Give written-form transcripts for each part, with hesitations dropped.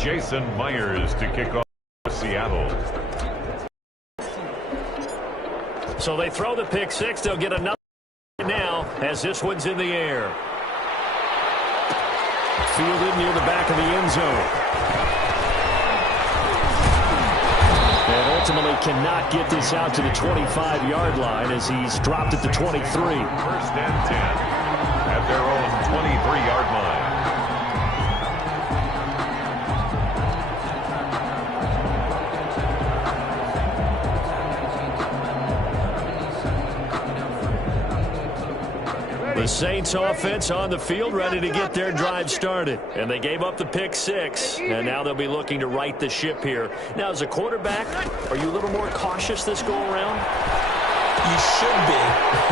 Jason Myers to kick off for Seattle. So they throw the pick six. They'll get another now as this one's in the air. Fielded near the back of the end zone. And ultimately cannot get this out to the 25-yard line as he's dropped at the 23. First and 10 at their own 23-yard line. The Saints offense on the field ready to get their drive started. And they gave up the pick six. And now they'll be looking to right the ship here. Now, as a quarterback, are you a little more cautious this go around? You should be,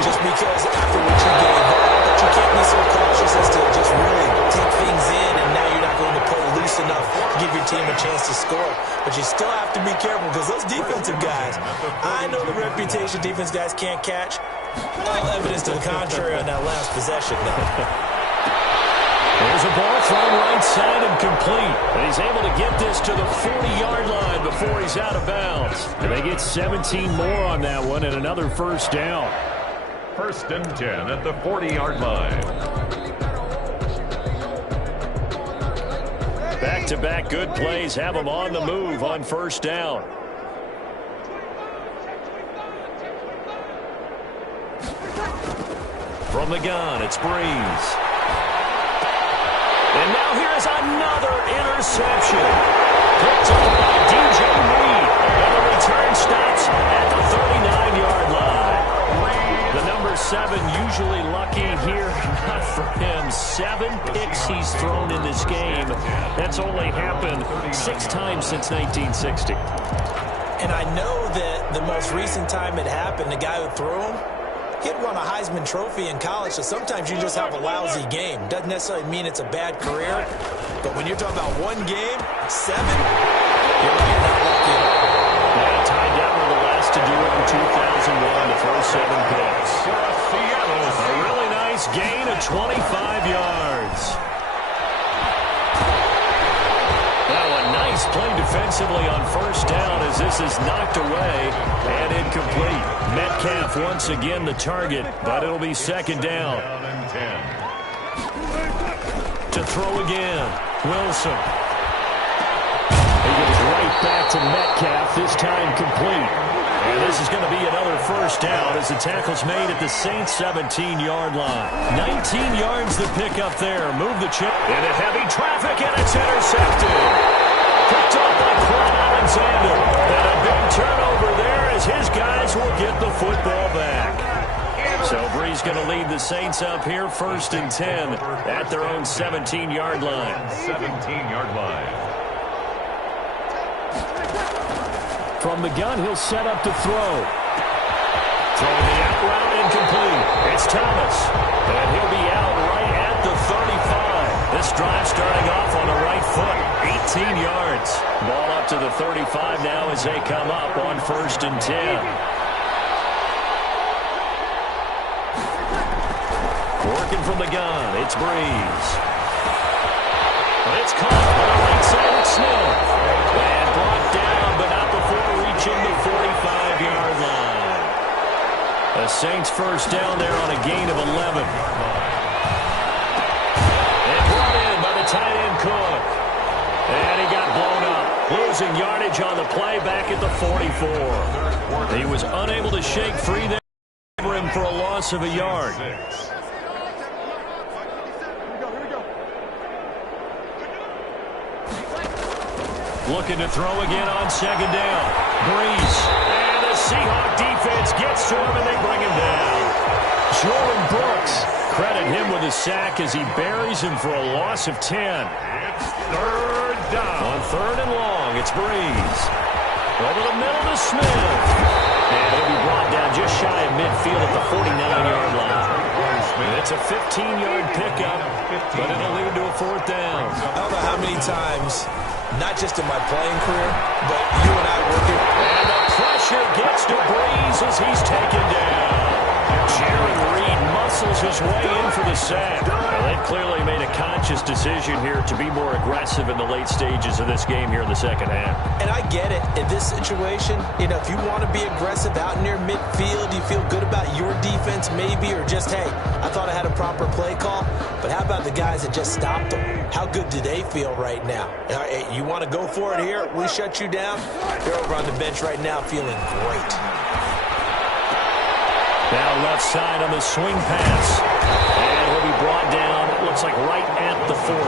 just because after what you gave up, you can't be so cautious as to just really take things in, and now you're not going to play loose enough to give your team a chance to score. But you still have to be careful because those defensive guys, I know the reputation defense guys can't catch. All evidence to the contrary on that last possession, though. There's a ball thrown right side and complete. And he's able to get this to the 40-yard line before he's out of bounds. And they get 17 more on that one and another first down. First and 10 at the 40-yard line. Back-to-back good plays have them on the move on first down. From the gun, it's Breeze. And now here's another interception. Picked up by DJ Reed. And the return stops at the 39-yard line. The number 7 usually lucky here. Not for him. 7 picks he's thrown in this game. That's only happened 6 times since 1960. And I know that the most recent time it happened, the guy who threw him, he'd won a Heisman Trophy in college, so sometimes you just have a lousy game. Doesn't necessarily mean it's a bad career, but when you're talking about one game, 7, you're really not lucky at all. Yeah, tied down with the last to do it in 2001 to throw 7 picks. A really nice gain of 25 yards. Now a nice play defensively on first down as this is knocked away and incomplete. Metcalf once again the target, but it'll be second down. To throw again, Wilson. He goes right back to Metcalf, this time complete. And this is going to be another first down as the tackle's made at the Saints' 17-yard line. 19 yards to pick up there. Move the chip into heavy traffic, and it's intercepted. Picked up by Clyde Alexander. And a big turnover there as his guys will get the football back. So Breeze going to lead the Saints up here, first and 10 at their own 17-yard line. 17-yard line. From the gun, he'll set up to throw. Throwing the out route incomplete. It's Thomas. And he'll be out right at the 35. This drive starting off on the right foot. 18 yards. Ball up to the 35 now as they come up on first and 10. Working from the gun, it's Breeze. It's caught on the right side of Smith. And brought down, but not before reaching the 45-yard line. The Saints first down there on a gain of 11. And brought in by the tight end Cook. And he got blown up. Losing yardage on the play back at the 44. He was unable to shake free there for him for a loss of a yard. Looking to throw again on second down. Breeze. And the Seahawk defense gets to him and they bring him down. Jordan Brooks. Credit him with a sack as he buries him for a loss of 10. It's third down. On third and long, it's Breeze. Over the middle to Smith. And he'll be brought down just shy of midfield at the 49-yard line. It's a 15-yard pickup, but it'll lead to a fourth down. I don't know how many times, not just in my playing career, but you and I working. And the pressure gets to Breeze as he's taken down. Jaron Reed muscles his way in for the sack. Well, they've clearly made a conscious decision here to be more aggressive in the late stages of this game here in the second half. And I get it. In this situation, if you want to be aggressive out near midfield, you feel good about your defense maybe, or just, hey, I thought I had a proper play call. But how about the guys that just stopped them? How good do they feel right now? You want to go for it here? We shut you down? They're over on the bench right now feeling great. Now left side on the swing pass. And he'll be brought down, it looks like right at the 40.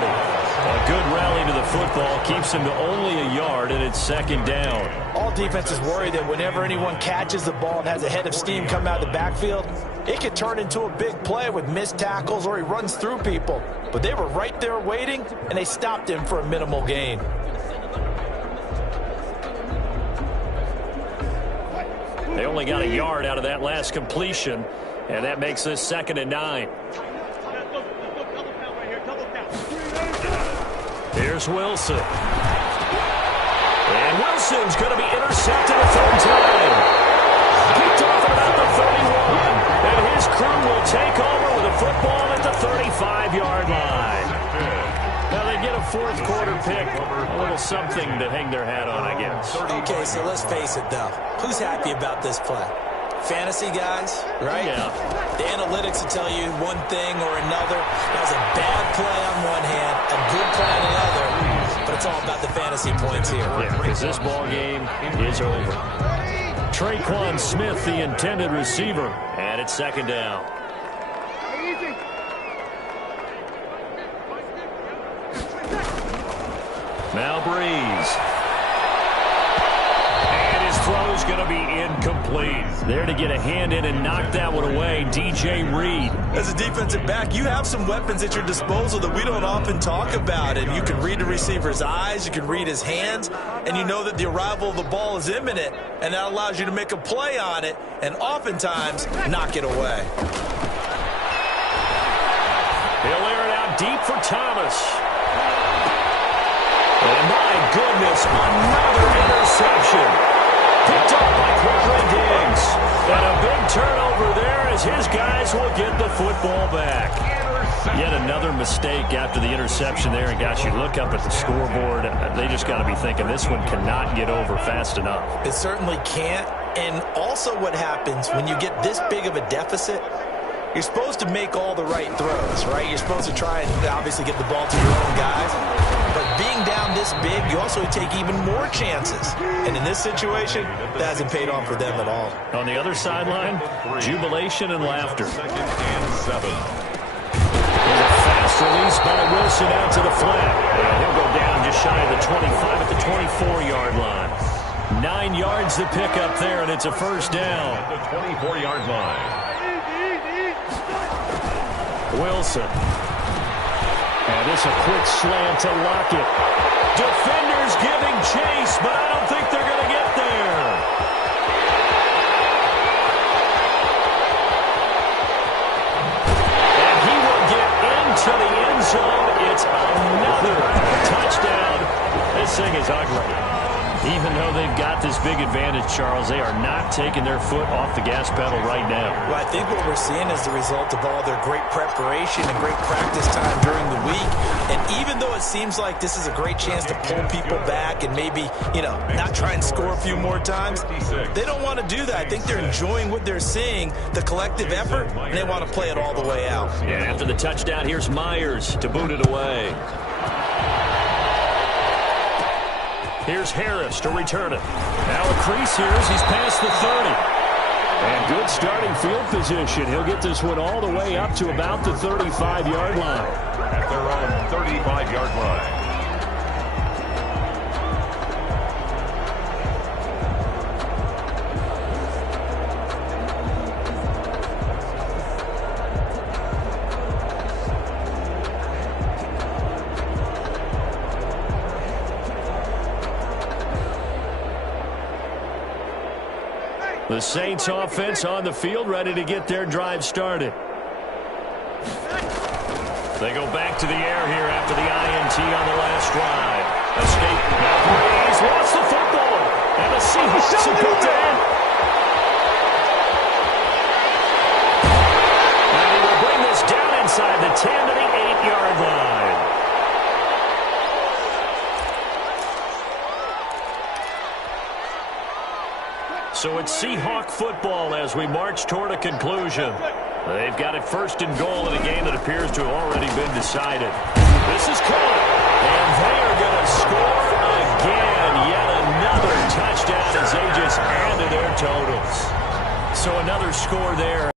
A good rally to the football keeps him to only a yard, and it's second down. All defenses worry that whenever anyone catches the ball and has a head of steam come out of the backfield, it could turn into a big play with missed tackles or he runs through people. But they were right there waiting, and they stopped him for a minimal gain. They only got a yard out of that last completion, and that makes this 2nd and 9. Here's Wilson. And Wilson's going to be intercepted a third time. Picked off at about the 31. And his crew will take over with a football at the 35-yard line. Now they get a fourth quarter pick. A little something to hang their hat on, I guess. Okay, so let's face it, though. Who's happy about this play? Fantasy guys, right? Yeah. The analytics will tell you one thing or another. That was a bad play on one hand, a good play on another, but it's all about the fantasy points here. Yeah, because this ball game is over. Traquan Smith, the intended receiver, and it's second down. Now Breeze. And his throw's going to be incomplete. There to get a hand in and knock that one away, DJ Reed. As a defensive back, you have some weapons at your disposal that we don't often talk about. And you can read the receiver's eyes, you can read his hands, and you know that the arrival of the ball is imminent, and that allows you to make a play on it and oftentimes knock it away. He'll air it out deep for Thomas. And my goodness, another interception. Picked off by Quadra Diggs. And a big turnover there as his guys will get the football back. Yet another mistake after the interception there. And gosh, you look up at the scoreboard, they just got to be thinking this one cannot get over fast enough. It certainly can't. And also what happens when you get this big of a deficit, you're supposed to make all the right throws, right? You're supposed to try and obviously get the ball to your own guys. But being down this big, you also take even more chances. And in this situation, that hasn't paid off for them at all. On the other sideline, jubilation and laughter. Second and 7. There's a fast release by Wilson out to the flat. And he'll go down just shy of the 25 at the 24-yard line. 9 yards to pick up there, and it's a first down. At the 24-yard line. Wilson. And this a quick slant to Lockett. Defenders giving chase, but I don't think they're going to get there. And he will get into the end zone. It's another touchdown. This thing is ugly. Even though they've got this big advantage, Charles, they are not taking their foot off the gas pedal right now. Well, I think what we're seeing is the result of all their great preparation and great practice time during the week. And even though it seems like this is a great chance to pull people back and maybe, not try and score a few more times, they don't want to do that. I think they're enjoying what they're seeing, the collective effort, and they want to play it all the way out. And after the touchdown, here's Myers to boot it away. Here's Harris to return it. Now a crease here as he's past the 30. And good starting field position. He'll get this one all the way up to about the 35-yard line. At their own 35-yard line. The Saints offense on the field, ready to get their drive started. They go back to the air here after the INT on the last drive. Escape. Now Breeze lost the football. And the Seahawks are put down. 10 to the 8-yard line. So it's Seahawk football as we march toward a conclusion. They've got it first and goal in a game that appears to have already been decided. This is caught, and they are going to score again. Yet another touchdown as they just added their totals. So another score there.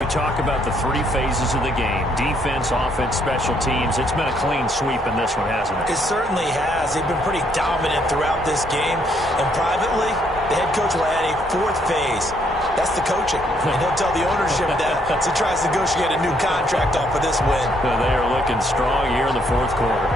We talk about the three phases of the game: defense, offense, special teams. It's been a clean sweep in this one, hasn't it? It certainly has. They've been pretty dominant throughout this game. And privately, the head coach will add a fourth phase. That's the coaching. And he'll tell the ownership that as he tries to negotiate a new contract off of this win. They are looking strong here in the fourth quarter.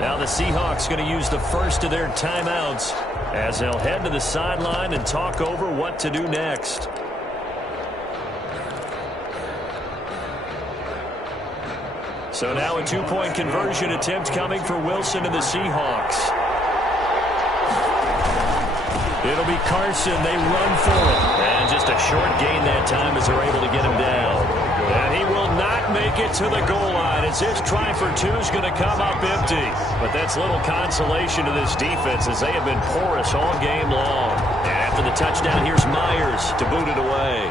Now the Seahawks going to use the first of their timeouts as they'll head to the sideline and talk over what to do next. So now a two-point conversion attempt coming for Wilson and the Seahawks. It'll be Carson. They run for it. And just a short gain that time as they're able to get him down. And he will not make it to the goal line as this try for two is going to come up empty. But that's little consolation to this defense as they have been porous all game long. And after the touchdown, here's Myers to boot it away.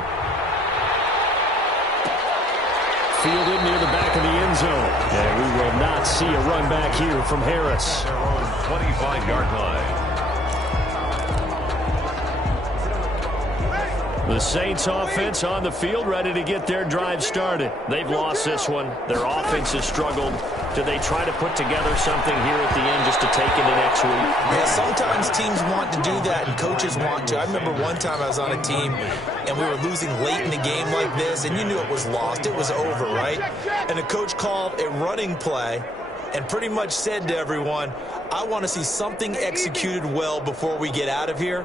Fielded near the back of the end zone. And we will not see a run back here from Harris. Their own 25-yard line. The Saints offense on the field, ready to get their drive started. They've lost this one. Their offense has struggled. Do they try to put together something here at the end just to take into next week? Yeah, sometimes teams want to do that and coaches want to. I remember one time I was on a team and we were losing late in the game like this, and you knew it was lost. It was over, right? And the coach called a running play and pretty much said to everyone, I want to see something executed well before we get out of here.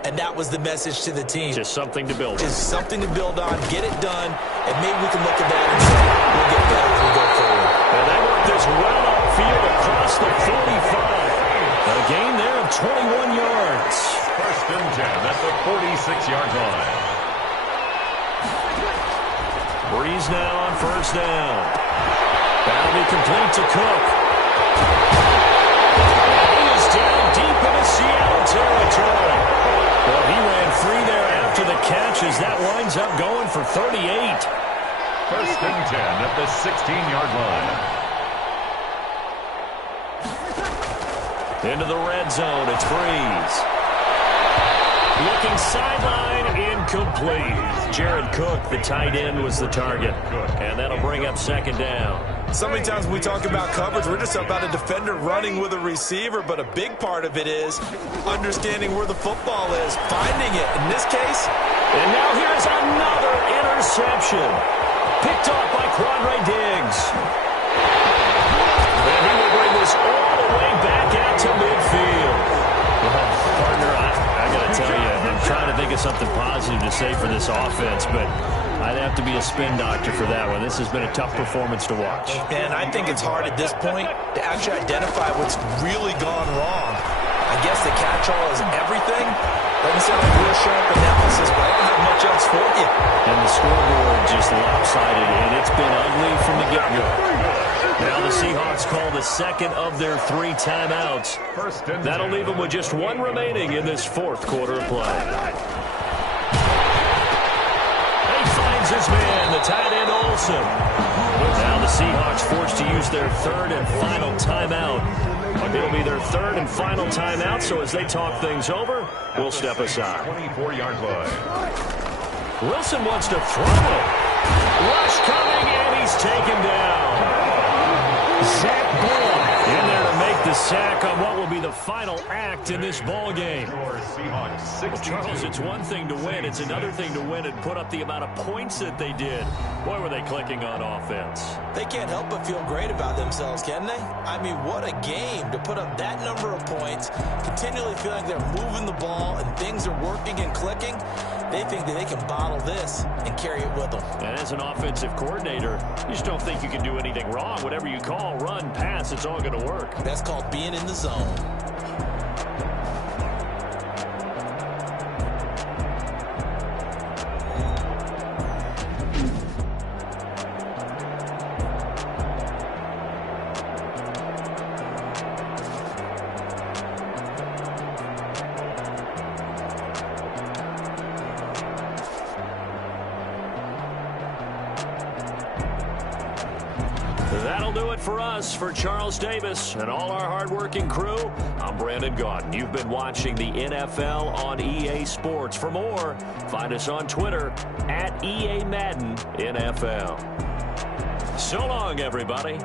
And that was the message to the team. Just something to build on. Just something to build on, get it done, and maybe we can look at that and say, we'll get better as we go forward. And they work this well upfield across the 45. A gain there of 21 yards. First and 10 at the 46-yard line. Breeze now on first down. That'll be complete to Cook. He is down deep into Seattle territory. Well, he ran free there after the catch as that winds up going for 38. First and 10 at the 16-yard line. Into the red zone, it's Breeze. Looking sideline, incomplete. Jared Cook, the tight end, was the target. And that'll bring up second down. So many times when we talk about coverage, we're just about a defender running with a receiver, but a big part of it is understanding where the football is, finding it. In this case, and now here's another interception. Picked off by Quandre Diggs. And he will bring this all the way back out to midfield. Well, partner, I got to tell you, I'm trying to think of something positive to say for this offense, but I'd have to be a spin doctor for that one. This has been a tough performance to watch. And I think it's hard at this point to actually identify what's really gone wrong. I guess the catch-all is everything. Doesn't sound like real sharp analysis, but I don't have much else for you. And the scoreboard just lopsided, and it's been ugly from the get-go. Now the Seahawks call the second of their three timeouts. That'll leave them with just one remaining in this fourth quarter of play. His man, the tight end Olsen. Now the Seahawks forced to use their third and final timeout. It'll be their third and final timeout, so as they talk things over, we'll step aside. 24-yard line. Wilson wants to throw it. Rush coming, and he's taken down. Zach Bull in there to make the sack on what will be the final act in this ball game. Well, Charles, it's one thing to win. It's another thing to win and put up the amount of points that they did. Boy, were they clicking on offense. They can't help but feel great about themselves, can they? I mean, what a game to put up that number of points, continually feeling like they're moving the ball and things are working and clicking. They think that they can bottle this and carry it with them. And as an offensive coordinator, you just don't think you can do anything wrong. Whatever you call, run, pass, it's all going to work. That's called being in the zone. That'll do it for us. For Charles Davis and all our hardworking crew, I'm Brandon Gaudin. You've been watching the NFL on EA Sports. For more, find us on Twitter @EA Madden NFL. So long, everybody.